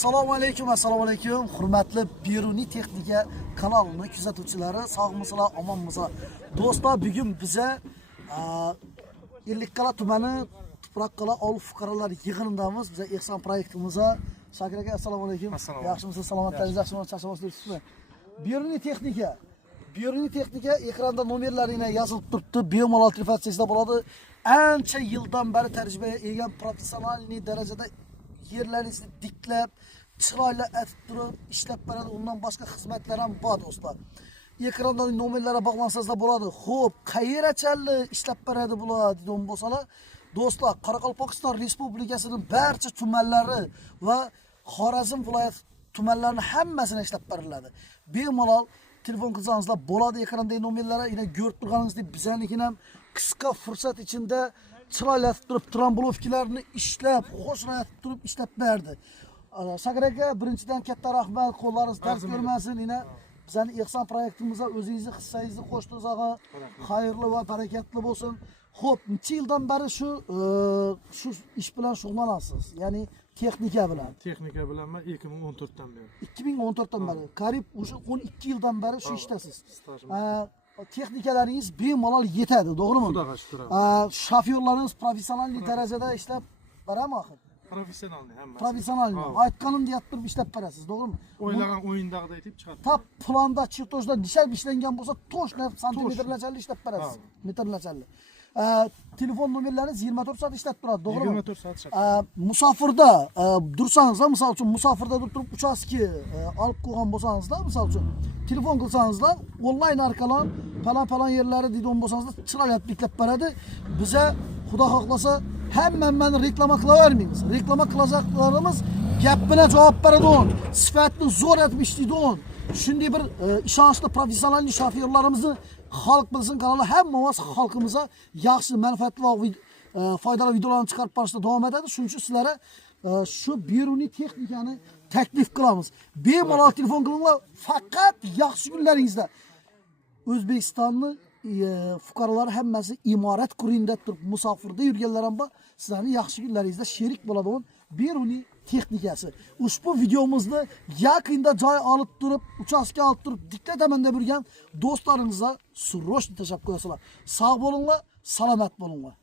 Assalomu alaykum. Hurmatli Beruniy Texnika kanalini kuzatuvchilari, sog'misizlar, omonmisizlar? Do'stlar, bugun biza Ellikqal'a tumani Tuproqqal'a Oluv fuqarolar yig'inidamiz. Biza Ehson proyektimizga Shakir aka, assalomu alaykum. Yaxshimisiz? Salomatlaringiz yaxshimi? Charchamasizmi? Beruniy Texnika ekranda nomerlarini yozilib turibdi. Bemalol telefonsingizda bo'ladi. Ancha yildan beri tajribaga ega professional darajada yerlaringizni diklab, chiroyli etib turib ishlab beradi. Undan boshqa xizmatlar ham bor do'stlar. Ekranda nomerlarga bog'lansangizlar bo'ladi. Xo'p, qayerachalik ishlab beradi bular degan bo'lsalar, do'stlar, Qoraqalpog'iston Respublikasining barcha tumanlari va Xorazm viloyat tumanlarining hammasini ishlab beriladi. Bemalol telefon qilsangizlar bo'ladi. Ekrandagi nomerlarga yana ko'rib turganingizdek, bizanikin ham qisqa fursat ichida chiroylatib turib, trambulovkalarni ishlab, qo'shlayatib turib ishlab berdi. Shakir aka, birinchidan katta rahmat, qo'llaringiz dard ko'rmasin. Yana bizning Ehson proyektimizga o'zingizni hissangizni qo'shdingiz, xayrli va barakatli bo'lsin. Xo'p, necha yildan beri shu ish bilan shug'ullanasiz? Ya'ni texnika bilan. Texnika bilan men 2014 dan beri. 2014 dan beri, qarib o'sha 12 yildan beri shu ishdasiz. Texnikalaringiz bemalol yetadi, to'g'rimi? Xudoga shukr. Shofyorlaringiz professional darajada ishlab berami axir? Professionalni hammasi. Professional. Aytganim deyib turib ishlab berasiz, to'g'rimi? O'ylagan o'yindagidek deb chiqadi. Tap planda, chirtojda nishab ishlangan bo'lsa, to'shlab santimetrlarcha ishlab berasiz. Metrlarcha. Telefon nomerlaringiz 24 soat ishlab turadi, to'g'rimi? 24 soat ishlab. Musofirda dursangiz, misol uchun musofirda turib uchastki olib qo'ygan bo'lsangizlar, misol uchun telefon qilsangizlar, onlayn orqali falan yerlari deydigan bo'lsangizlar, chiroyli biklab beradi. Biza Xudo xohlasa hammani reklama qilavermaymiz. Reklama qilajaqlarimiz gap bilan javob beradigan, sifatni zo'r etib ishlaydigan, shunday bir ishonchli professional shofyorlarimizni xalq bilsin kanali hammamiz xalqimizga yaxshi manfaatli va foydali videolarni chiqarib berishda davom etadi. Shuning uchun sizlarga shu Beruniy Texnikani taklif qilamiz. Bemalol telefon qilinglar, faqat yaxshi kunlaringizda O'zbekistonning fuqarolari hammasi imorat qurinda turib musofirda yurganlar ham bor. Sizlarning yaxshi kunlaringizda sherik bo'ladigan Beruniy Texnikasi. Ushbu videomizni yaqinda joy olib turib, uchastka olib turib, diklataman deb yurgan do'stlaringizga surroshni tashab qo'yasizlar. Sog' bo'linglar, salomat bo'linglar.